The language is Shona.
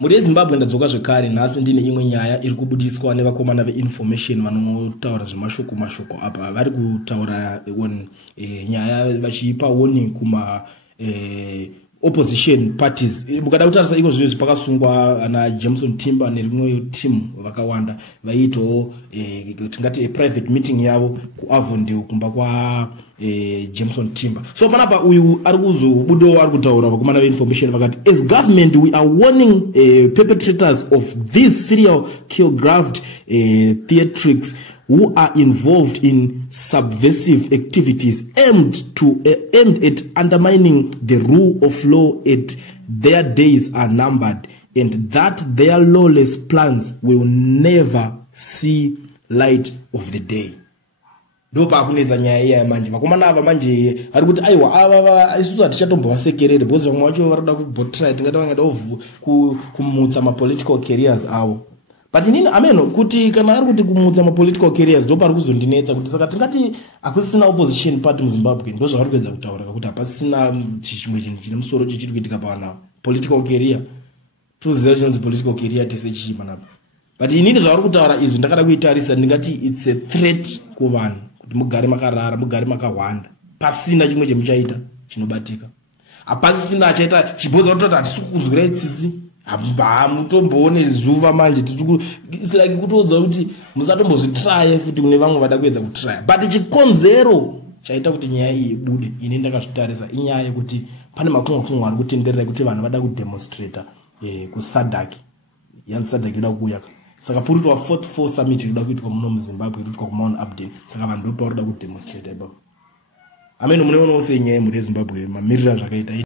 Muri Zimbabwe ndadzoka zvekare nhasi ndine imwe nyaya iri kubudiswa nevakomana veinformation vanotaura zvemashoko apa vari kutaura nyaya vachipa warning kuma opposition parties. Mukada kutarisa iko zvinhu zvipakasungwa ana Jameson Timber nerimwe team vakawanda vaito tingati private meeting yavo kuAvondale kumba kwa Jameson Timber. So panapa uyu ari kuzobudawo ari kutaura vakomana veinformation vakati, as government we are warning perpetrators of these serial choreographed theatrics who are involved in subversive activities aimed at undermining the rule of law at their days are numbered, and that their lawless plans will never see light of the day. Ndopa kuneza nyaya iya manje vakomana ava manje ari kuti aiwa ava isusu atichatombovasekerere because vamwe vacho varikuda kubotry tingati vangada kumutsa mapolitical careers avo. But inini ameno kuti kana ari kuti kumutsa mapolitical careers ndopa ari kuzondinetsa kuti saka tingati akusina opposition party muZimbabwe ndo zvavari kuedza kutaura kuti hapasina chimwe chinhu chine musoro chichiri kuitika pawana political career. Tuziva chinonzi political career tese chii panapa. But inini zvavari kutaura izvi ndakada kuitarisa ndingati it's a threat kuvanhu kuti mugare makarara, mugare makahwanda pasina chimwe chemuchaita chinobatika. Hapasina achaita chiboza kuti hatisi kukunzwirai tsitsi. Hamutomboone zuva manje it's like kutoudza kuti musatombozvitraya futi kune vamwe vada kuedza kutraya. But chikonzero chaita kuti nyaya iyi ibude ini ndakazvitarisa inyaya yekuti pane makungwa ari kutenderera kuti vanhu vada kudemonstrata kuSADC. Yani SADC inoda kuuya. Saka purutwa 44 summit inoda kuitwa muno muZimbabwe inoitwa kuMount Upton. Saka vanhu ndopa varikuda kudemonstrata ipapo. Ameno munoona ose nyaya muri Zimbabwe mamirira zvakaita